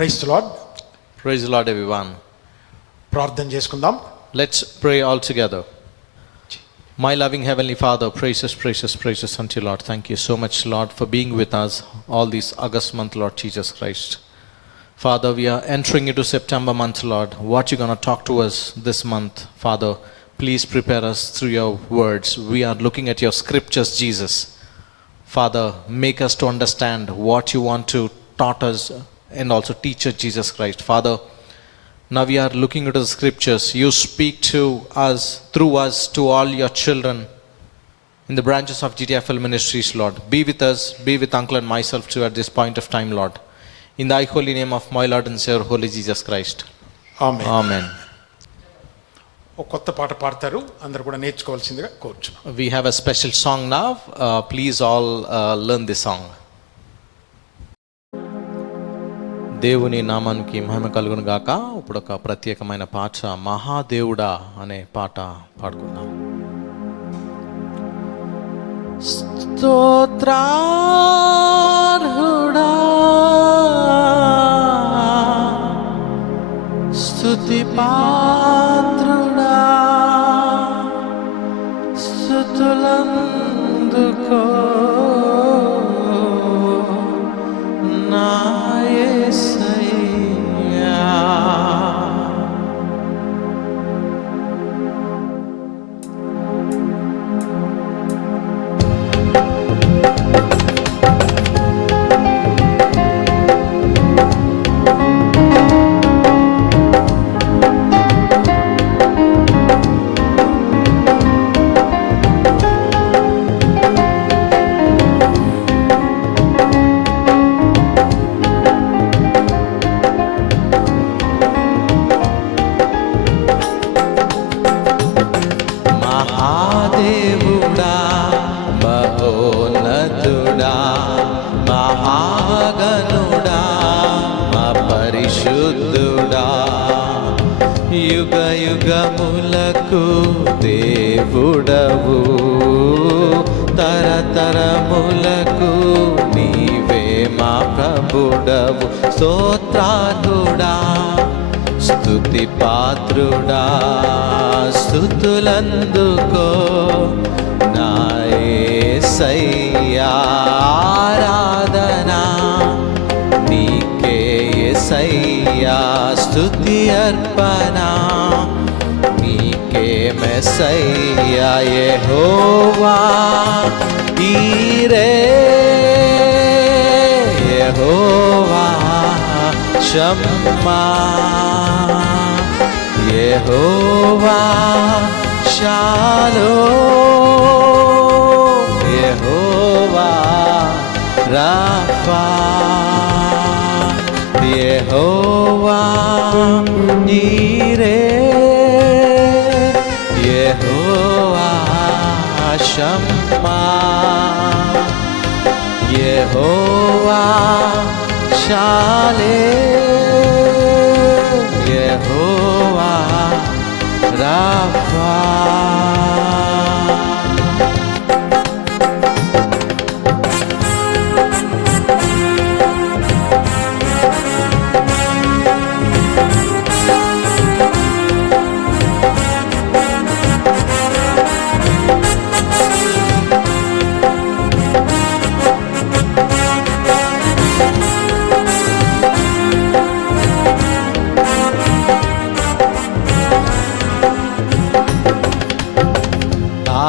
Praise the Lord. Praise the Lord, everyone. ప్రార్థన చేసుకుందాం. Let's pray all together. My loving Heavenly Father, precious, precious, precious unto you, Lord. Thank you so much, Lord, for being with us all this August month, Lord Jesus Christ. Father, we are entering into September month, Lord. What you're going to talk to us this month, Father, please prepare us through your words. We are looking at your scriptures, Jesus. Father, make us to understand what you want to taught us and also teach us, Jesus Christ. Father, now we are looking into the scriptures. You speak to us, through us, to all your children in the branches of GTFL Ministries, Lord. Be with us, be with Uncle and myself too at this point of time, Lord. In thy holy name of my Lord and Savior, holy Jesus Christ. Amen. Amen. ఒక కొత్త పాట పాడతారు, అందరూ కూడా నేర్చుకోవాల్సిందిగా కోరుచున్నాం. We have a special song now. Please all learn this song. దేవుని నామానికి మహిమ కలుగును గాక. ఇప్పుడు ఒక ప్రత్యేకమైన పాట, మహాదేవుడా అనే పాట పాడుకుందాం. స్తోత్రార్హుడా, స్తుతి పాత్రుడా, స్తుతులందుకో నా యేసయ్యా. మహాదేవుడా, మహోన్నతుడా, మహాగణుడా, మా పరిశుద్ధుడా, యుగ యుగములకు దేవుడవు, తరతరములకు నీవే మా ప్రభుడవు. స్తోత్రార్హుడా, స్తుతి పాత్రుడా, స్తుతులందుకో నా యేసయ్యా. ఆరాధనా నీకే యేసయ్యా, స్తుతి అర్పణ నీకే మెస్సయ్యా. యెహోవా ఈరే, యెహోవా షమ్మా, యెహోవా షాలోమ్, యెహోవా రాఫా, యెహోవా నీరే, యెహోవా షమ్మా, యెహోవా షాలేమ్, యెహోవా రాఫా.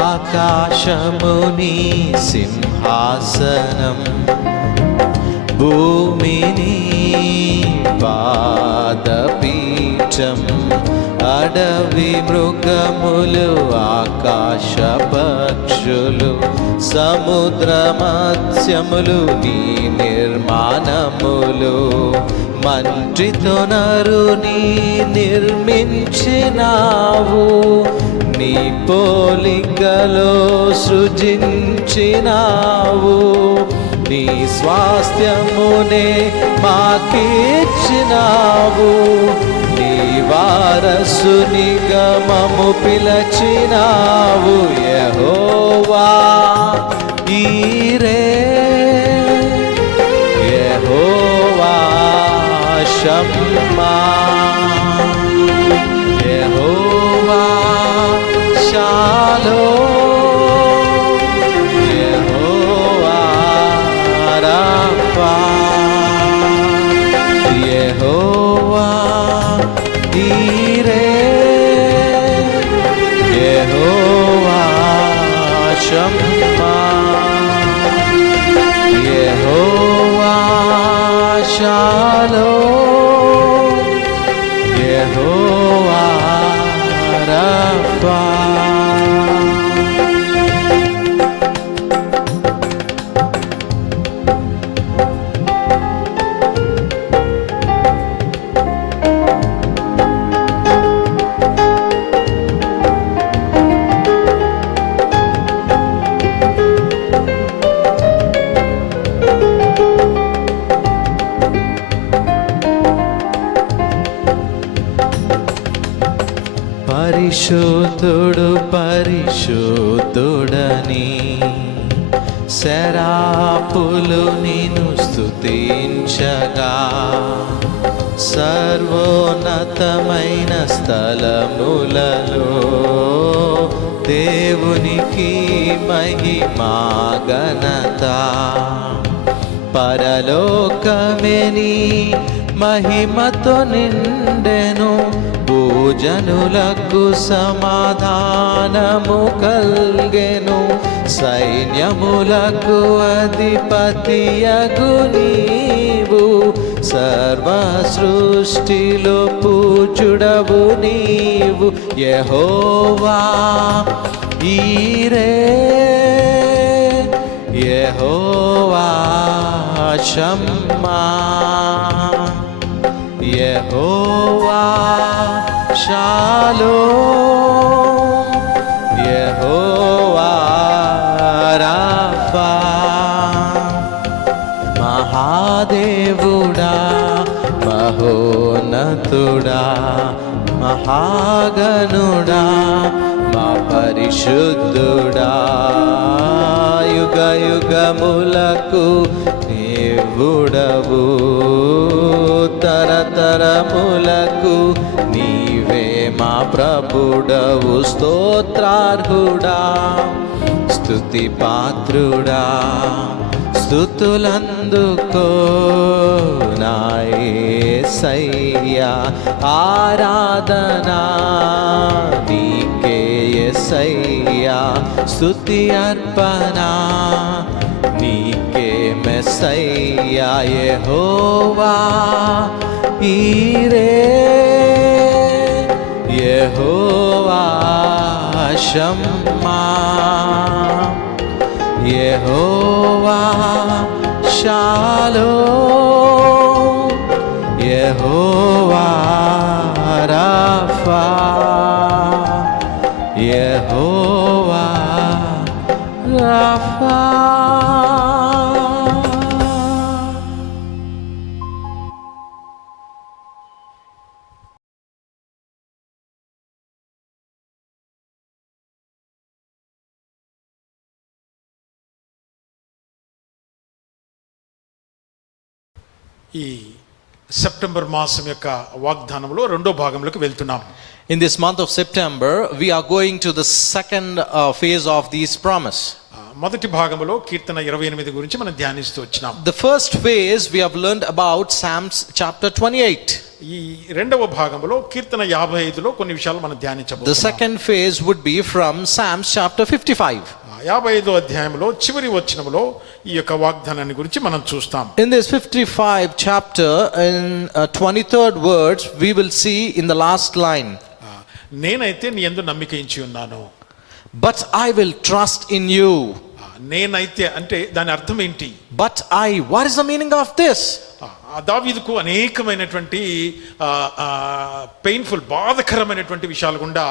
ఆకాశముని సింహాసనం, భూమిని పాదపీఠం, అడవి మృగములు, ఆకాశ పక్షులు, సముద్ర మత్స్యములు నీ నిర్మాణములు. మంటితో నరుని నిర్మించినావు, నీ పోలికలో సృజించినావు, నీ స్వాస్థ్యమునే మాకిచ్చినావు, నీ వారసునిగా మమ్ము పిలచినావు. యెహోవా ఈరే, యెహోవా Shammah. Yehovah Shalom, Yehovah Rapha. పరిశుద్ధుడు పరిశుద్ధుడని శరాపులు నిన్ను స్తుతించగా, సర్వోన్నతమైన స్థలములలో దేవునికి మహిమా ఘనత. పరలోకమే నీ మహిమతో నిండెను, భూజనులకు సమాధానము కల్గెను. సైన్యములకు అధిపతియగు నీవు, సర్వ సృష్టిలో పూజుడవు నీవు. యెహోవా ఈరే, యెహోవా షమ్మా, యెహోవా షాలోమ్, యెహోవా రాఫా. మహాదేవుడా, మహోన్నతుడా, మహాగణుడా, మా పరిశుద్ధుడా, యుగ యుగములకు నీవుడవు, తరతరములకు నీవే మా ప్రభుడవు. స్తోత్రార్హుడా, స్తుతి పాత్రుడా, స్తుతులందుకో నా యేసయ్యా. ఆరాధనా నీకే యేసయ్యా, స్తుతి అర్పణ నీకే మెస్సయ్యా. యెహోవా ఈరే, యెహోవా షమ్మా, యెహోవా షాలోమ్, యెహోవా రాఫా, యెహోవా రాఫా. ఈ సెప్టెంబర్ మాసం యొక్క వాగ్దానంలో రెండో భాగంలోకి వెళ్తున్నాం. In this month of September, we are going to the second phase of this promise. మొదటి భాగంలో కీర్తన 28 గురించి మనం ధ్యానిస్తూ వచ్చినాం. The first phase we have learned about Psalms chapter 28. ఈ రెండవ భాగంలో కీర్తన 55లో కొన్ని విషయాలు మనం The ధ్యానించబోతున్నాం. second phase would be from Psalms chapter 55. 55వ అధ్యాయంలో చివరి వచనంలో ఈ యొక్క వాగ్దానాన్ని గురించి మనం చూస్తాం. In this 55 chapter, in 23rd words, we will see in the last line, నేనైతే నీ యందు నమ్మిక ఉంచి ఉన్నాను. but I will trust in you. నేనైతే అంటే దాని అర్థం ఏంటి? But what is the meaning of this? దావీదుకు అనేకమైనటువంటి పెయిన్ఫుల్ బాధకరమైనటువంటి విషయాల గుండా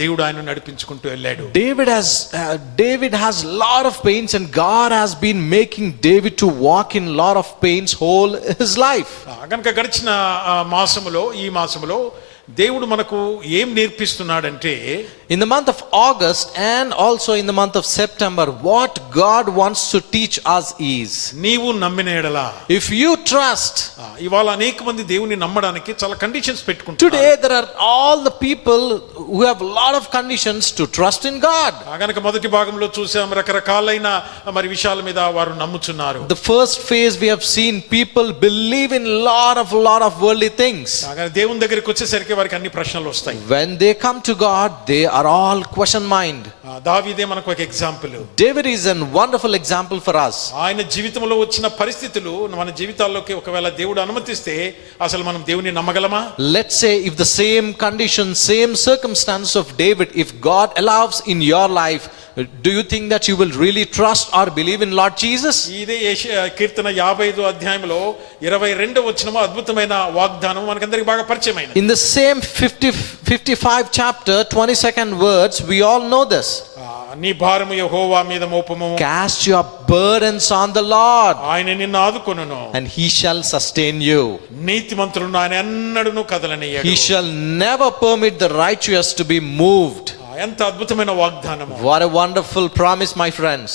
దేవుడు ఆయన నడిపించుకుంటూ వెళ్ళాడు. David has lot of pains, and God has been making David to walk in lot of pains whole his life. కనుక గడిచిన ఈ మాసములో దేవుడు మనకు ఏం నేర్పిస్తున్నాడంటే, in the month of August and also in the month of September, what God wants to teach us is, నీవు నమ్మిన ఎడల, if you trust. ఇవాళ అనేక మంది దేవుని నమ్మడానికి చాలా కండిషన్స్ పెట్టుకుంటారు. Today there are all the people who have a lot of conditions to trust in God. కనుక మొదటి భాగంలో చూసాం రకరకాలైన మరి విషయాల మీద వారు నమ్ముచున్నారు. The first phase we have seen people believe in lot of worldly things. దేవుని దగ్గరికి వచ్చేసరికి వారికి అన్ని ప్రశ్నలు వస్తాయి. When they come to God, they are all question mind. దావీదే మనకు ఒక example. David is a wonderful example for us. ఆయన జీవితంలో వచ్చిన పరిస్థితులు మన జీవితాల్లోకి ఒకవేళ దేవుడు అనుమతిస్తే అసలు మనం దేవుని నమ్మగలమా? Let's say if the same condition, same circumstance of David, if God allows in your life, do you think that you will really trust or believe in Lord Jesus? ఇదే కీర్తన 55 అధ్యాయంలో 22వ వచనము అద్భుతమైన వాగ్దానం మనకందరికి బాగా పరిచయమైనది. In the same 55 chapter 22nd words, we all know this. నీ భారము యెహోవా మీద మోపము, Cast your burdens on the Lord, ఆయన నిన్ను ఆదుకొనును, and he shall sustain you. నీతిమంతులను ఆయన ఎన్నడూను కదలనీయడు. He shall never permit the righteous to be moved. ఎంత అద్భుతమైన వాగ్దానము. What a wonderful promise, my friends.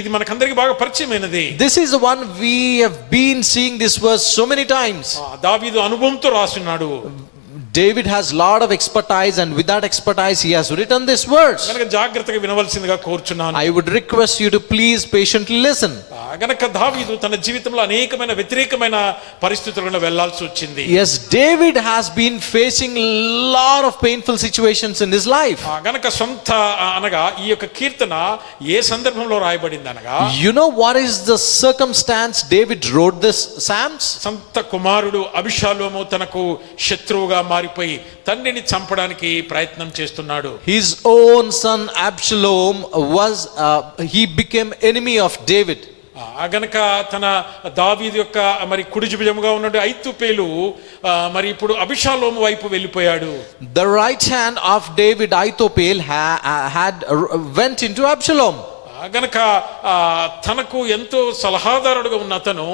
ఇది మనకందరికి బాగా పరిచయమైనది. This is the one we have been seeing this verse so many times. దావీదు అనుభవంతో రాస్తున్నాడు. David has lot of expertise, and with that expertise he has written this verse. గనుక జాగ్రత్తగా వినవలసిందిగా కోరుచున్నాను. I would request you to please patiently listen. గనుక దావీదు తన జీవితంలో అనేకమైన వ్యతిరేకమైన పరిస్థితులను వెళ్లాల్సి వచ్చింది. Yes, David has been facing lot of painful situations in his life. గనుక సొంత అనగా ఈ యొక్క కీర్తన ఏ సందర్భంలో రాయబడింది అనగా, You know what is the circumstance David wrote this Psalms? సొంత కుమారుడు అబిషాలోము తనకు శత్రువుగా మారిపోయి తండ్రిని చంపడానికి ప్రయత్నం చేస్తున్నాడు. His own son Absalom he became enemy of David. గనక తన దావీదు యొక్క మరి కుడి భుజముగా ఉన్నటువంటి ఐతుపేలు మరి ఇప్పుడు అబిషాలోము వైపు వెళ్ళిపోయాడు. The right hand of David, Ahithophel, had went into Absalom. గనక తనకు ఎంతో సలహాదారుడుగా ఉన్న అతను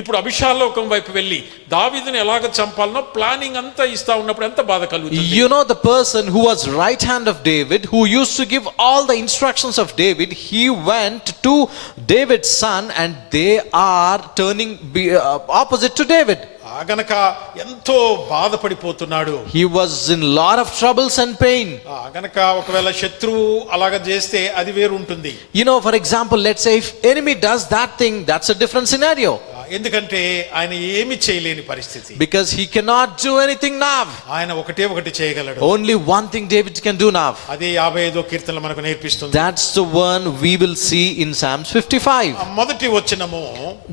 ఇప్పుడు అబిషాలోకం వైపు వెళ్ళి దావీదుని ఎలాగ చంపాలనో ప్లానింగ్ అంతా ఇస్తా ఉన్నప్పుడు ఎంత బాధ కలుగుతుంది. You know, the person who was right hand of David, who used to give all the instructions of David, he went to David's son, and they are turning opposite to David. గనక ఎంతో బాధపడిపోతున్నాడు. He was in lot of troubles and pain. గనక ఒకవేళ శత్రువు అలాగ చేస్తే అది వేరు ఉంటుంది. You know, for example, let's say if enemy does that thing, that's a different scenario. ఎందుకంటే ఆయన ఏమి చేయలేని పరిస్థితి. Because he cannot do anything now. ఆయన ఒకటి చేయగలడు. Only one thing David can do now. అదే 55వ కీర్తనలో మనకు నేర్పిస్తుంది. That's the one we will see in Psalms 55. మొదటి వచనము,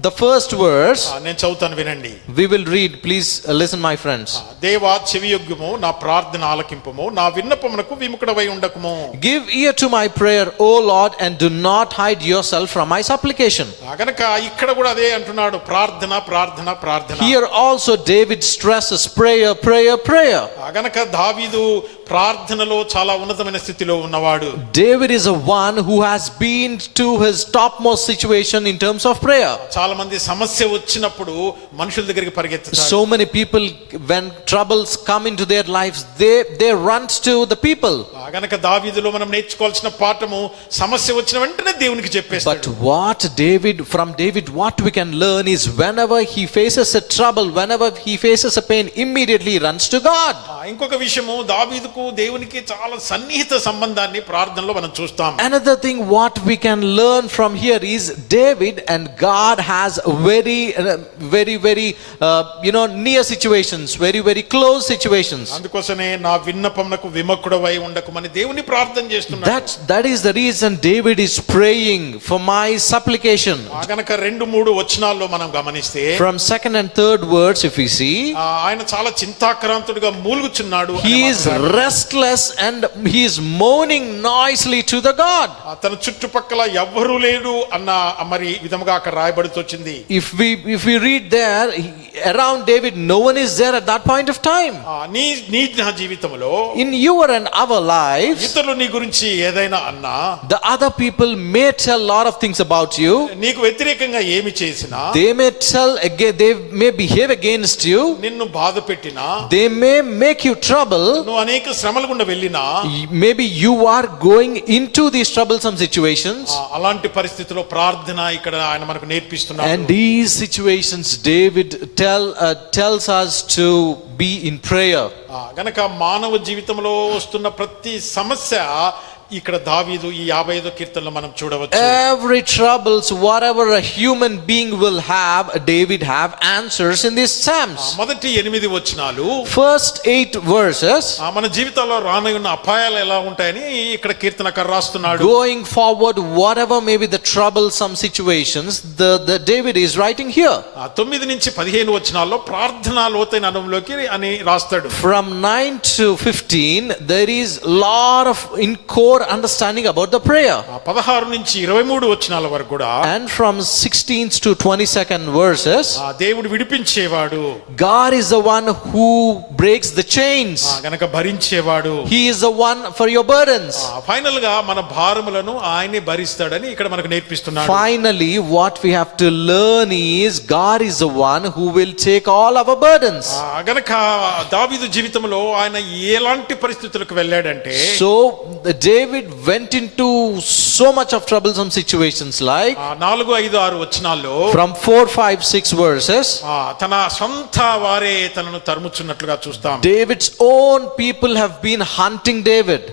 The first verse, నేను చదువుతాను వినండి. we will read. Please listen, my friends. దేవా చెవియొగ్గుము, నా ప్రార్థన ఆలకింపుము, నా విన్నపమునకు విముఖుడవై ఉండకుము. Give ear to my prayer, O Lord, and do not hide yourself from my supplication. గనక ఇక్కడ కూడా అదే అంటున్నాడు, ప్రార్థన ప్రార్థన ప్రార్థన. Here also David stresses prayer, prayer, prayer. గనక దావీదు ప్రార్థనలో చాలా ఉన్నతమైన స్థితిలో ఉన్నవాడు. David is a one who has been to his topmost situation in terms of prayer. చాలా మంది సమస్య వచ్చినప్పుడు మనుషుల దగ్గరికి పరిగెత్తుతారు. So many people, when troubles come into their lives, they run to the people. గనక దావీదులో మనం నేర్చుకోవాల్సిన పాఠము, సమస్య వచ్చిన వెంటనే దేవునికి చెప్పేస్తాడు. But from David what we can learn is whenever he faces a trouble, whenever he faces a pain, immediately he runs to God. ఇంకొక విషయము, దావీదుకు దేవునికి చాలా సన్నిహిత సంబంధాన్ని ప్రార్థనలో మనం చూస్తాం. Another thing what we can learn from here is David and God has very near situations, very close situations. అందుకోసమే నా విన్నపమునకు విముఖుడవై ఉండకుమని దేవుని ప్రార్థన చేస్తున్నాడు. That is the reason David is praying for my supplication. గనక 2-3 వచనాల్లో మనం గమనిస్తే, From second and third words, if we see, ఆయన చాలా చింతాక్రాంతుడిగా మూలుగుచున్నాడు. he is restless and he is moaning noisily to the God. తన చుట్టుపక్కల ఎవ్వరూ లేరు అన్న మరి విధముగా అక్కడ రాయబడుతొచ్చింది. If we read there, around David no one is there at that point of time. నీ నా జీవితంలో, In your and our lives, ఇతరులు నీ గురించి ఏదైనా అన్నా, the other people may tell lot of things about you. నీకు వ్యతిరేకంగా ఏమి చేసినా, They may behave against you. నిన్ను బాధ పెట్టినా, They may make you trouble. నువ్వు అనేక శ్రమల గుండా వెళ్ళినా, Maybe you are going into these troublesome situations. అలాంటి పరిస్థితిలో ప్రార్థన ఇక్కడ ఆయన మనకు నేర్పిస్తున్నాడు. And these situations David tells us to be in prayer. గనక మానవ జీవితంలో వస్తున్న ప్రతి సమస్య ఇక్కడ దావీదు ఈ 55వ కీర్తనలో మనం చూడవచ్చు. Every troubles, whatever a human being will have, David have answers in these psalms. మొదటి 8 వచనాలు First 8 verses, మన జీవితాల్లో రానున్న అపాయాలు ఎలా ఉంటాయని ఇక్కడ కీర్తనకారు రాస్తున్నాడు. going forward, whatever may be the troublesome situations, the David is writing here. 9 నుంచి 15 వచనాల్లో ప్రార్థన లోతైన అనుభవంలోకి అని రాస్తాడు. From 9 to 15, there is lot of in core understanding about the prayer. 16 నుంచి 23 వచనాల వరకు కూడా And from 16th to 22nd verses, దేవుడు విడిపించేవాడు, God is the one who breaks the chains. గనక భరించేవాడు, He is the one for your burdens. Final గా మన భారములను ఆయనే భరిస్తాడని ఇక్కడ మనకు నేర్పిస్తున్నాడు. Finally, what we have to learn is God is the one who will take all our burdens. గనక దావీదు జీవితంలో ఆయన ఎలాంటి పరిస్థితులకు వెళ్ళాడంటే, So David went into so much of troublesome situations, like 4, 5, 6 వచనాల్లో from 4, 5, 6 verses, తన సొంత వారే తనను తరుముచున్నట్లుగా చూస్తాం. David's own people have been hunting David.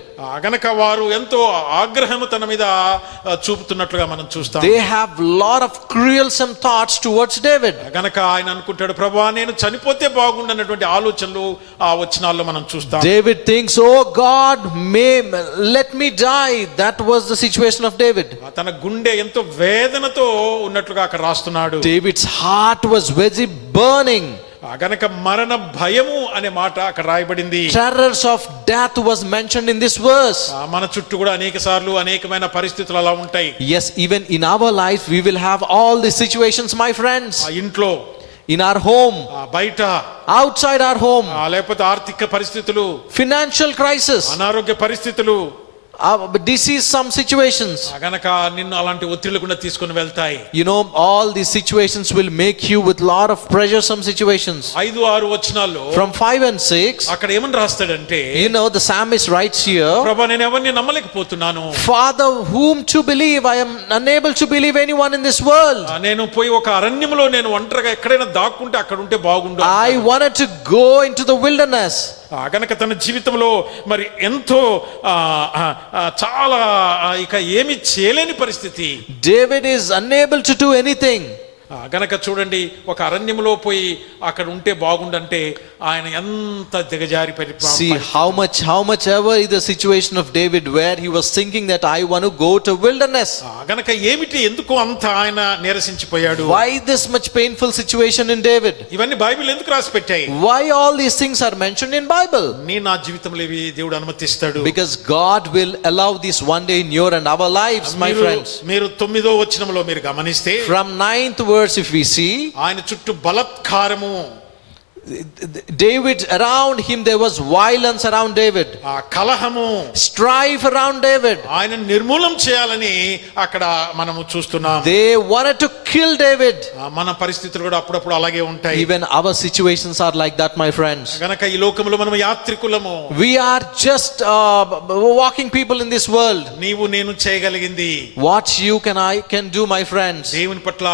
గనక వారు ఎంతో ఆగ్రహము తన మీద చూపుతున్నట్లుగా మనం చూస్తాం. They have lot of cruelsome thoughts towards David. గనక ఆయన అనుకుంటాడు, ప్రభువా నేను చనిపోతే బాగుండన్నటువంటి ఆలోచనలు ఆ వచనాల్లో మనం చూస్తాం. David thinks, oh God, let me die. That was the situation of David. తన గుండె ఎంతో వేదనతో ఉన్నట్లుగా అక్కడ రాస్తున్నాడు. David's heart was very burning. గనక మరణ భయము అనే మాట అక్కడ రాయబడింది. Terrors of death was mentioned in this verse. మన చుట్టూ కూడా అనేక సార్లు అనేకమైన పరిస్థితులు అలా ఉంటాయి. Yes, even in our life we will have all these situations, my friends. ఇంట్లో, In our home, బయట, outside our home, లేకపోతే ఆర్థిక పరిస్థితులు, financial crisis, అనారోగ్య పరిస్థితులు, disease, some situations. గనక నిన్ను అలాంటి ఒత్తిళ్లు కూడా తీసుకొని వెళ్తాయి. You know, all these situations will make you with lot of pressure, some situations. 5, 6 వచనాల్లో From 5 and 6, అక్కడ ఏమని రాస్తాడంటే, you know, the psalmist writes here, ప్రభువా నేను ఎవరిని నమ్మలేకపోతున్నాను, Father, whom to believe? I am unable to believe anyone in this world. నేను పోయి ఒక అరణ్యములో నేను ఒంటరిగా ఎక్కడైనా దాక్కుంటే అక్కడ ఉంటే బాగుండు. I wanted to go into the wilderness. గనక తన జీవితంలో మరి ఎంతో చాలా ఇక ఏమి చేయలేని పరిస్థితి. David is unable to do anything. గనక చూడండి, ఒక అరణ్యంలో పోయి అక్కడ ఉంటే బాగుండంటే ఆయన ఎంత దిగజారి See how much ever is the situation of David where he was thinking that I want to go to wilderness. గనక ఏమిటి ఎందుకు అంత ఆయన నీరసించిపోయాడు? Why this much painful situation in David? ఇవన్నీ బైబిల్ ఎందుకు రాసి పెట్టాయి? Why all these things are mentioned in Bible? నా జీవితంలో ఇవి దేవుడు అనుమతిస్తాడు. Because God will allow this one day in your and our lives, my friends. మీరు 9వ వచనంలో మీరు గమనిస్తే, From 9th verse if we see, ఆయన చుట్టూ బలత్కారము, David, around him there was violence around David, కలహము, strife around David. ఆయన నిర్మూలం చేయాలని అక్కడ మనము చూస్తున్నాం. They wanted to kill David. మన పరిస్థితులు కూడా అప్పుడప్పుడు అలాగే ఉంటాయి. Even our situations are like that, my friends. గనక ఈ లోకంలో మనం యాత్రికులము. We are just walking people in this world. నీవు నేను చేయగలిగింది What you I can do, my friends, దేవుని పట్ల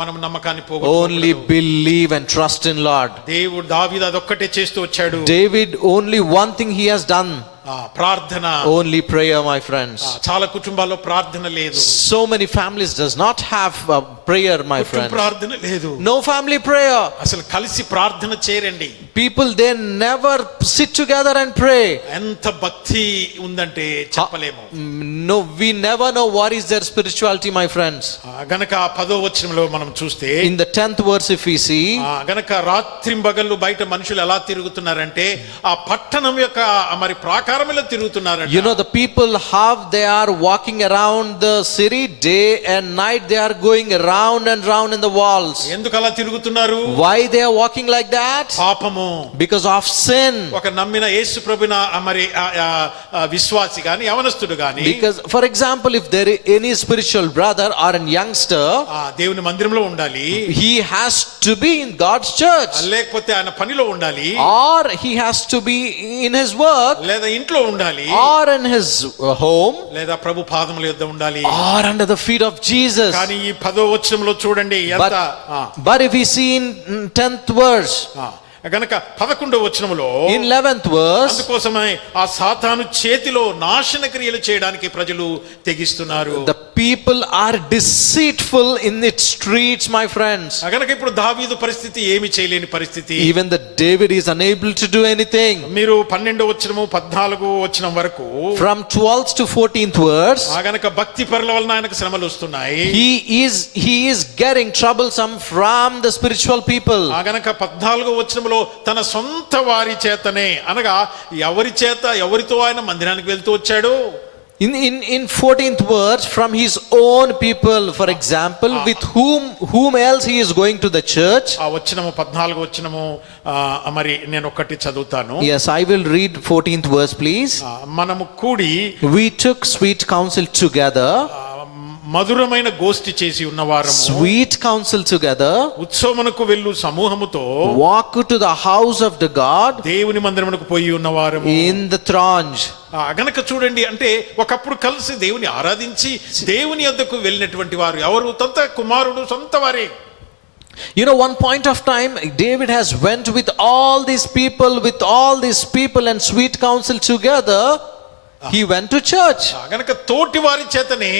మనం నమ్మకాన్ని పోగొట్టుకోకూడదు. only believe and trust in Lord. దేవుడు దావీదు అదొక్కటే చేస్తూ వచ్చాడు. David, only one thing he has done, ప్రార్థన, only prayer, my friends. చాలా కుటుంబాల్లో ప్రార్థన లేదు. So many families does not have prayer, my friends. ప్రార్థన లేదు. No family prayer. అసలు కలిసి ప్రార్థన చేయరండి. People, they never sit together and pray. ఎంత భక్తి ఉందంటే చెప్పలేము. No, we never know what is their spirituality, my friends. గనక 10వ వచనంలో మనం చూస్తే, In the 10th verse if we see, గనక రాత్రింబగళ్ళు బయట మనుషులు ఎలా తిరుగుతున్నారంటే ఆ పట్టణం యొక్క మరి ప్రాకారములో తిరుగుతున్నారంట. you know, the people, how they are walking around the city day and night, they are going round and round in the walls. ఎందుకు అలా తిరుగుతున్నారు? Why they are walking like that? పాపము, Because of sin. ఒక నమ్మిన యేసు ప్రభున మరి విశ్వాసి గాని యవనస్తుడు గాని, Because, for example, if there is any spiritual brother or a youngster, దేవుని మందిరంలో ఉండాలి, he has to be in God's church, లేకపోతే ఆయన పనిలో ఉండాలి, or he has to be in his work, లేదా ఇంట్లో ఉండాలి, or in his home, లేదా ప్రభు పాదముల యొద్ద ఉండాలి, or under the feet of Jesus. కానీ ఈ 10వ వచనంలో చూడండి ఎంత But if we see in 10th verse, గనక 11వ వచనములో In 11th verse, అందుకోసమై ఆ సాతాను చేతిలో నాశన క్రియలు చేయడానికి ప్రజలు తెగిస్తున్నారు. the people are deceitful in its streets, my friends. గనక ఇప్పుడు దావీదు పరిస్థితి ఏమి చేయలేని పరిస్థితి. Even the David is unable to do anything. మీరు 12వ వచనము 14వ వచనం వరకు From 12th to 14th verse, గనక భక్తి పరుల వలన ఆయనకు శ్రమలు వస్తున్నాయి. he is getting troublesome from the spiritual people. గనక 14వ వచనములో తన సొంత వారి చేతనే అనగా ఎవరితో ఆయన మందిరానికి వెళ్తూ వచ్చాడు. In 14th verse, from his own people, for example, with whom else he is going to the church. ఆ వచనము 14వ వచనము మరి నేను ఒకటి చదువుతాను. Yes, I will read 14th verse, please. మనము కూడి We took sweet counsel together. మధురమైన గోష్ఠి చేసి ఉన్నవారము, Sweet counsel together. ఉత్సవమునకు వెళ్ళు సమూహముతో Walk to the house of the God దేవుని మందిరమునకు పోయి ఉన్నవారము. in the throngs. గనక చూడండి, అంటే ఒకప్పుడు కలిసి దేవుని ఆరాధించి దేవుని యొద్దకు వెళ్ళినటువంటి వారు ఎవరు? సొంత కుమారుడు, సొంత వారే. You know, one point of time, David has went with all these people and sweet counsel together. He went to church. గనక తోటి వారి చేతనే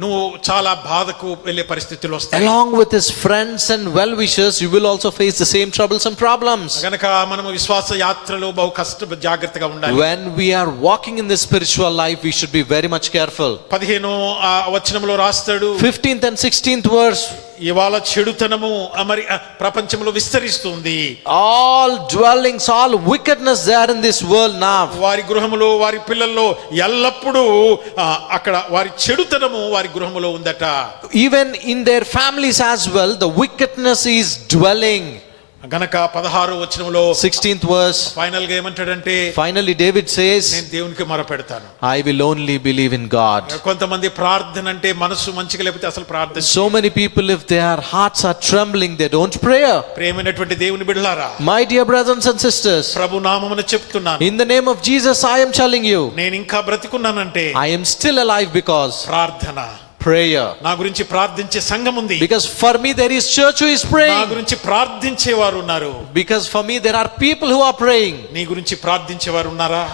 నువ్వు చాలా బాధకు వెళ్ళే పరిస్థితులు వస్తాయి. Along with his friends and well-wishers, you will also face the same troublesome problems. గనక మనము విశ్వాస యాత్రలో బహు జాగ్రత్తగా ఉండాలి. When we are walking in the spiritual life, we should be very much careful. 15వ వచనంలో రాస్తాడు, 15th and 16th verse. ఇవాళ చెడుతనము మరి ప్రపంచంలో విస్తరిస్తుంది. All dwellings, all wickedness there in this world now. వారి గృహములో వారి పిల్లల్లో ఎల్లప్పుడూ అక్కడ వారి చెడుతనము వారి గృహములో ఉందట. Even in their families as well, the wickedness is dwelling. గనక 16వ వచనంలో 16th verse. ఫైనల్ గా ఏమంటాడంటే, Finally David says, నేను దేవునికి మొరపెడతాను. I will only believe in God. కొంతమంది ప్రార్థన అంటే మనసు మంచిగా లేకపోతే అసలు ప్రార్థన. So many people, if their hearts are trembling, they don't pray. ప్రేమైనటువంటి దేవుని బిడ్డలారా, My dear brothers and sisters, ప్రభు నామమున చెప్తున్నాను, in the name of Jesus I am telling you, నేను ఇంకా బ్రతికున్నానంటే I am still alive because ప్రార్థన. prayer. నా గురించి ప్రార్థించే సంఘం ఉంది. Because for me there is church who is నా praying. గురించి ప్రార్థించేవారు ఉన్నారు. Because for me there are people who are praying. నీ గురించి ప్రార్థించేవారు ఉన్నారా?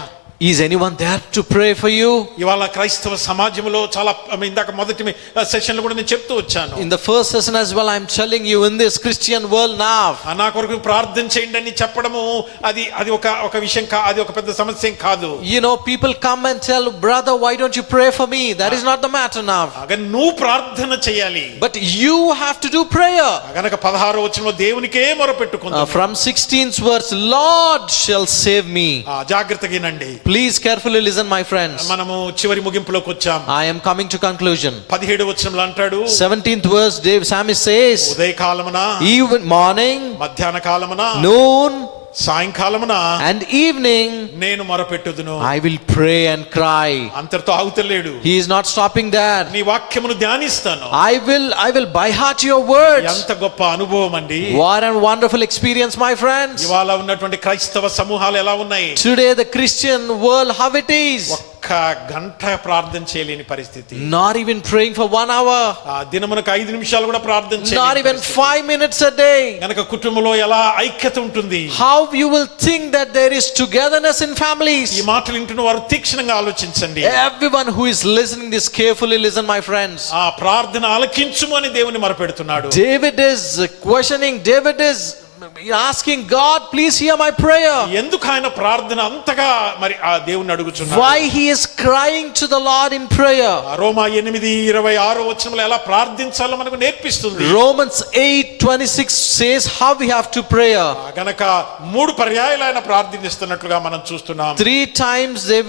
Is anyone there to pray for you? ఇవాళ క్రైస్తవ సమాజంలో చాలా ఇందాక మొదటి సెషన్ లో కూడా నేను చెప్తూ వచ్చాను. In the first session as well, I am telling you, in this Christian world now, నా కొరకు ప్రార్థన చేయండి అని చెప్పడము అది ఒక విషయం అది ఒక పెద్ద సమస్య కాదు. you know, people come and tell, brother, why don't you pray for me? That is not the matter now. కానీ నువ్వు ప్రార్థన చేయాలి. But you have to do prayer. గనక 16వ వచనంలో దేవునికే మొరపెట్టుకుందాం. From 16th verse, Lord shall save me. జాగ్రత్తగా వినండి. Please carefully listen, my friends. మనము చివరి ముగింపులోకి వచ్చాం. I am coming to conclusion. 17వ వచనంలో అంటాడు, 17th verse, David Psalmist says, ఉదయకాలమున, even morning, మధ్యాహ్న కాలమున, noon, సాయంకాలమున and evening, నేను మొరపెట్టుదును. I will pray and cry. అంతటితో ఆగుతలేడు. He is not stopping there. నీ వాక్యమును ధ్యానిస్తాను. I will by heart your words. ఎంత గొప్ప అనుభవం అండి. What a wonderful experience, my friends. ఇవాళ ఉన్నటువంటి క్రైస్తవ సమూహాలు ఎలా ఉన్నాయి? Today the Christian world, how it is. ఒక్క గంట ప్రార్థన చేయలేని పరిస్థితి. Not even praying for 1 hour. దినమునకు 5 నిమిషాలు కూడా ప్రార్థన చేయలేని Not even పరిస్థితి. 5 minutes a day. గనక కుటుంబంలో ఎలా ఐక్యత ఉంటుంది? How you will think that there is togetherness in families. ఈ మాటలు వింటున్న వారు తీక్షణంగా ఆలోచించండి. Everyone who is listening this, carefully listen, my friends. ఆ ప్రార్థన ఆలకించుము అని దేవుని మొరపెడుతున్నాడు. David is questioning, David is asking God, please hear my prayer. ఎందుకు ఆయన ప్రార్థన అంతగా మరి ఆ దేవుని అడుగుచున్నాడు? Why he is crying to the Lord in prayer. రోమా 8:26 వచనంలో ఎలా ప్రార్థించాలో మనకు నేర్పిస్తుంది. Romans 8:26 says how we have to pray. గనక 3 పర్యాయాలు ఆయన ప్రార్థిస్తున్నట్లుగా మనం చూస్తున్నాం. 3 times they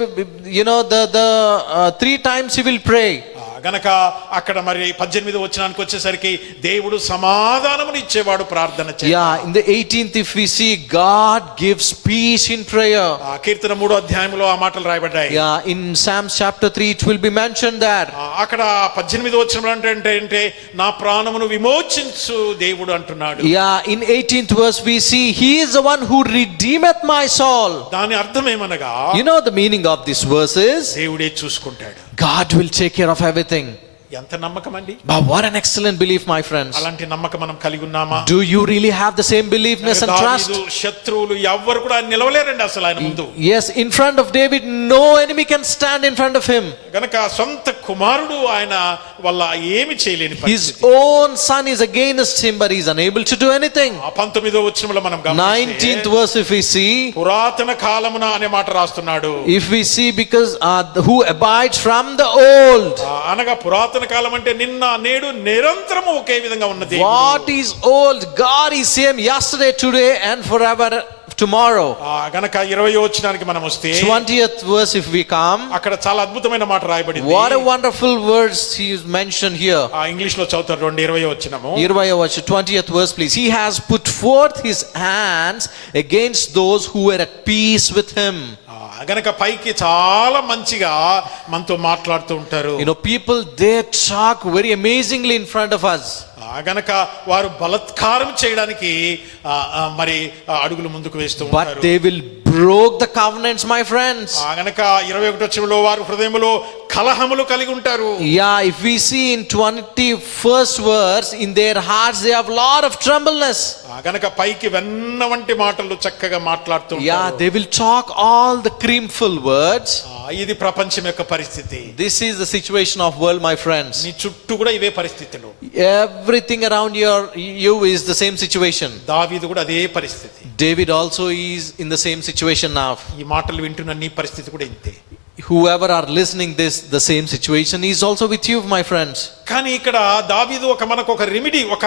the 3 times he will pray. గనక అక్కడ మరి 18వ వచనానికి వచ్చేసరికి దేవుడు సమాధానమును ఇచ్చేవాడు ప్రార్థన చేత. Yeah, in the 18th if we see, God gives peace in prayer. కీర్తన 3వ అధ్యాయంలో ఆ మాటలు రాయబడ్డాయి. Yeah, in Psalms chapter 3 it will be mentioned that. అక్కడ 18వ వచనంలో అంటే నా ప్రాణమును విమోచించు దేవుడు అంటున్నాడు. Yeah, in 18th verse we see, he is the one who redeemeth my soul. దాని అర్థం ఏమనగా, You know the meaning of this verse is, దేవుడే చూసుకుంటాడు. God will take care of everything. ఎంత నమ్మకం అండి. But what an excellent belief, my friends. అలాంటి నమ్మకం మనం కలిగి ఉన్నామా? Do you really have the same beliefness and trust? దావీదు శత్రువులు ఎవ్వరు కూడా నిలవలేరండి అసలు ఆయన ముందు. Yes, in front of David, no enemy can stand in front of him. గనక సొంత కుమారుడు ఆయన వల్ల ఏమి చేయలేని His పరిస్థితి. own son is against him, but he is unable to do anything. 19వ వచనంలో మనం గమనిస్తే 19th verse, if we see, పురాతన కాలమున అనే మాట రాస్తున్నాడు. if we see, because who abides from the old. అనగా పురాతన కాలం అంటే నిన్న నేడు నిరంతరము ఒకే విధంగా ఉన్నది. What is old? God is same yesterday, today and forever tomorrow. గనక 20వ వచనానికి మనం వస్తే 20th verse, if we come, అక్కడ చాలా అద్భుతమైన మాట రాయబడింది. what a wonderful verse he is mentioned here. English లో చదువుతారు 20వ వచనము. 20th verse, please. He has put forth his hands against those who were at peace with him. గనక పైకి చాలా మంచిగా మనతో మాట్లాడుతూ ఉంటారు. You know, people, they talk very amazingly in front of us. గనక వారు బలత్కారం చేయడానికి మరి అడుగులు ముందుకు వేస్తూ ఉంటారు. But they will broke the covenants, my friends. గనక 21వ వచనంలో వారు హృదయములో కలహములు కలిగి ఉంటారు. Yeah, if we see in 21st verse, in their hearts they have lot of trembleness. గనక పైకి వెన్న వంటి మాటలు చక్కగా మాట్లాడుతూ Yeah, ఉంటారు. they will talk all the creamful words. ఇది ప్రపంచం యొక్క పరిస్థితి. This is the situation of world, my friends. నీ చుట్టూ కూడా ఇవే పరిస్థితులు. Everything around you is the same situation. దావీదు కూడా అదే పరిస్థితి. David also is in the same situation now. ఈ మాటలు వింటున్న నీ పరిస్థితి కూడా ఇంతే. Whoever are listening this, the same situation is also with you, my friends. కానీ ఇక్కడ దావీదు మనకు ఒక రెమెడీ, ఒక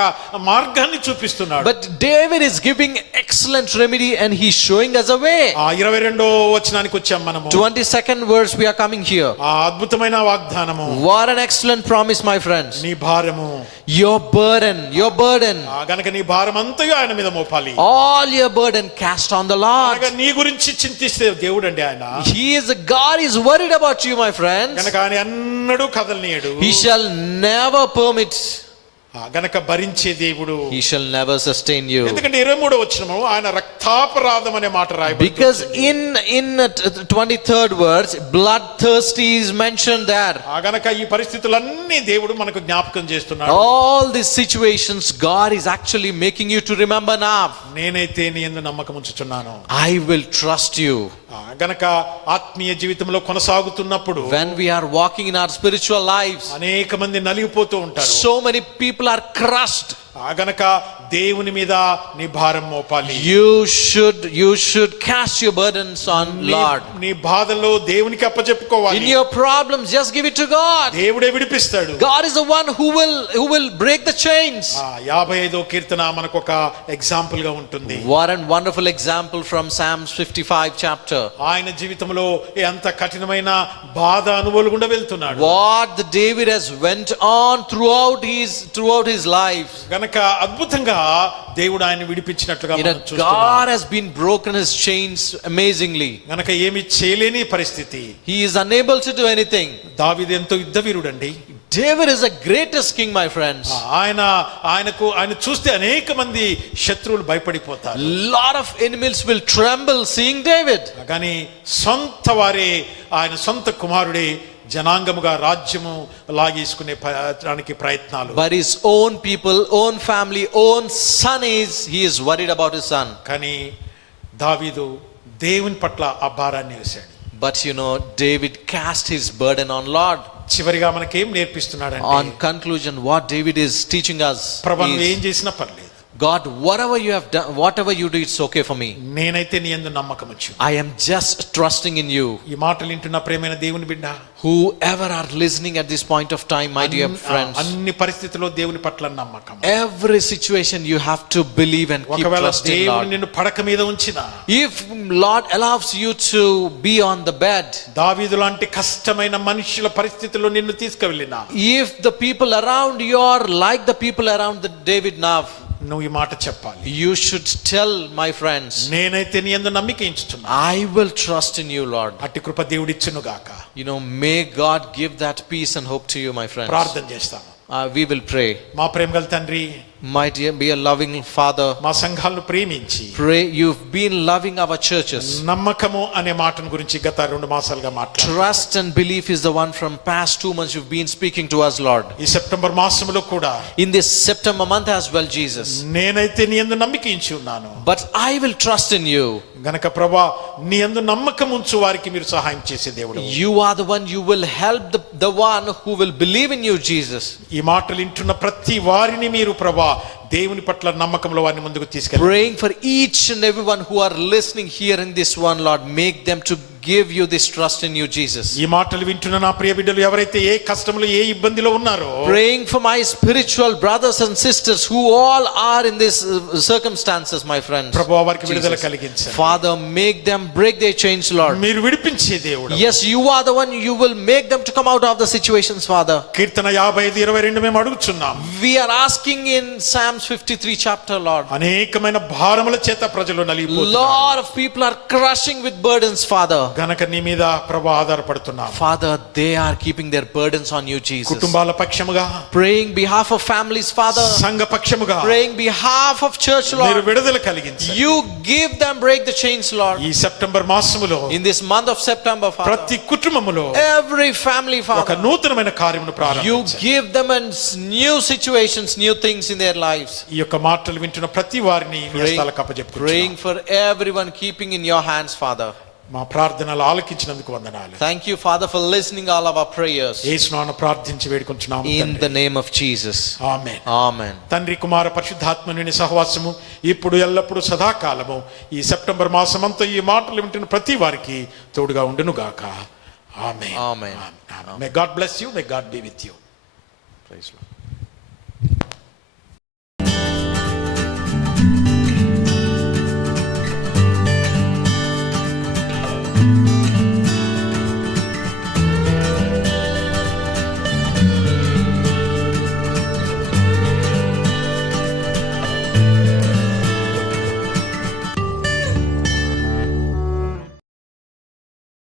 మార్గాన్ని చూపిస్తున్నాడు. But David is giving excellent remedy and he's showing us a way. 22వ వచనానికి వచ్చాం మనము. 22nd verse, we are coming here. అద్భుతమైన వాగ్దానము. What an excellent promise, my friends. నీ భారము, your burden. గనక నీ భారం అంతయు ఆయన మీద మోపాలి. All your burden cast on the Lord. గనక నీ గురించి చింతిస్తే దేవుడు అండి ఆయన. God is worried about you, my friends. గనక ఆయన అన్నడూ కదలనీయడు. He shall never permit. గనక భరించే దేవుడు. He shall never sustain you. ఎందుకంటే 23వ వచనము ఆయన రక్తాపరాధం అనే మాట రాయబడింది. Because in 23rd verse, bloodthirsty is mentioned there. గనక ఈ పరిస్థితులన్నీ దేవుడు మనకు జ్ఞాపకం చేస్తున్నాడు. All these situations God is actually making you to remember now. నేనైతే నీ యందు నమ్మకం ఉంచుచున్నాను. I will trust you. గనక ఆత్మీయ జీవితంలో కొనసాగుతున్నప్పుడు When we are walking in our spiritual lives, అనేక మంది నలిగిపోతూ ఉంటారు. so many people are crushed. గనక దేవుని మీద నీ భారం మోపాలి. You should cast your burdens on Lord. నీ బాధల్లో దేవునికి అప్పచెప్పుకోవాలి. In your problems, just give it to God. దేవుడే విడిపిస్తాడు. God is the one who will break the chains. 55వ కీర్తన మనకు ఒక ఎగ్జాంపుల్ గా ఉంటుంది. What a wonderful example from Psalms 55 chapter. ఆయన జీవితంలో ఎంత కఠినమైన బాధ అనుభవాలు గుండా వెళ్తున్నాడు. What the David has went on throughout his life. గనక అద్భుతంగా దేవుడు ఆయన విడిపించినట్లుగా మనం చూస్తున్నాం. God has been broken his chains amazingly. గనక ఏమీ చేయలేని పరిస్థితి. He is unable to do anything. దావీదు ఎంతో యుద్ధవీరుడండి. David is the greatest king, my friends. ఆయన చూస్తే అనేక మంది శత్రువులు భయపడిపోతారు. Lot of enemies will tremble seeing David. కానీ సొంత వారే ఆయన సొంత కుమారుడే జనాంగముగా రాజ్యము లాగేసుకునే ప్రయత్నాలు. But his own people, own family, own son he is worried about his son. కానీ దావీదు దేవుని పట్ల ఆ భారాన్ని వేశాడు. But David cast his burden on Lord. చివరిగా మనకేం నేర్పిస్తున్నాడంటే, on conclusion, what David is teaching us ప్రభువు is, ఏం చేసినా పర్లేదు. God, whatever you have done, whatever you do, it's okay for me. నేనైతే నీ యందు నమ్మకం ఉంచు. I am just trusting in you. ఈ మాటలు వింటున్న ప్రియమైన దేవుని బిడ్డ, whoever are listening at this point of time, my dear friends, అన్ని పరిస్థితుల్లో దేవుని పట్ల నమ్మకం. every situation you have to believe and keep trusting దేవుడు Lord. నిన్ను పడక మీద ఉంచినా, if Lord allows you to be on the bed, దావీదు లాంటి కష్టమైన మనుషుల పరిస్థితుల్లో నిన్ను తీసుకువెళ్ళినా, if the people around you are like the people around the David now, నువ్వు ఈ మాట చెప్పాలి. you should tell, my friends, నేనైతే నీ యందు నమ్మిక ఉంచుచున్నా. I will trust in you, Lord. అట్టి కృప దేవుడిచ్చును గాక. May God give that peace and hope to you, my friends. ప్రార్థన చేస్తాను. We will pray. మా ప్రేమగల తండ్రి, my dear, be a loving Father. మా సంఘాలను ప్రేమించి Pray, you've been loving our churches. నమ్మకము అనే మాటను గురించి గత 2 మాసాలుగా మాట్లాడు. Trust and belief is the one from past 2 months you've been speaking to us, Lord. ఈ సెప్టెంబర్ మాసంలో కూడా In this September month as well, Jesus. నేనైతే నీ యందు నమ్మిక ఉంచి ఉన్నాను. But I will trust in you. గనక ప్రభా నీ యందు నమ్మకం ఉంచు వారికి మీరు సహాయం చేసే దేవుడు. You are the one, you will help the one who will believe in you, Jesus. ఈ మాటలు వింటున్న ప్రతి వారిని మీరు ప్రభా దేవుని పట్ల నమ్మకంలో వారిని ముందుకు తీసుకెళ్ళండి. Praying for each and everyone who are listening here in this one, Lord, make them to give you this trust in you, Jesus. ఈ మాటలు వింటున్న నా ప్రియ బిడ్డలు ఎవరైతే ఏ కష్టంలో ఏ ఇబ్బందిలో ఉన్నారో, Praying for my spiritual brothers and sisters who all are in these circumstances, my friends. ప్రభువా వారికి విడుదల Jesus. కలిగించండి. Father, make them break their chains, Lord. మీరు విడిపించే దేవుడు. Yes, you are the one, you will make them to come out of the situations, Father. కీర్తన 55:22 మేము అడుగుచున్నాం. We are asking in Psalms 53 chapter, Lord. అనేకమైన భారముల చేత ప్రజలు నలిగిపోతున్నారు. Lot of people are crushing with burdens, Father. గనక నీ మీద ప్రభు ఆధారపడుతున్నాం. Father, they are keeping their burdens on you, Jesus. కుటుంబాల పక్షముగా, Praying behalf of families, Father. సంఘ పక్షముగా Praying behalf of church, మీరు Lord. విడుదల కలిగించండి. You give them, break the chains, Lord. ఈ సెప్టెంబర్ మాసములో In this month of September, Father. ప్రతి కుటుంబములో Every family, ఒక Father. నూతనమైన కార్యమును You ప్రారంభించండి. give them new situations, new things in their lives. ఈ యొక్క మాటలు వింటున్న ప్రతి వారిని నీ హస్తాలకు అప్పజెప్పుకుంటున్నాం. Praying for everyone, keeping in your hands, Father. మా ప్రార్థనలు ఆలకించినందుకు వందనాలు. Thank you, Father, for listening all of our prayers. యేసు నామమున ప్రార్థించి వేడుకుంటున్నాము In తండ్రి. the name of Jesus. Amen. Amen. తండ్రి కుమార పరిశుద్ధాత్మని సహవాసము ఇప్పుడు ఎల్లప్పుడు సదాకాలము ఈ సెప్టెంబర్ మాసమంతా ఈ మాటలు వింటున్న ప్రతి వారికి తోడుగా ఉండును గాక. ఆమేన్. Amen. May God bless you. May God be with you. Praise the Lord.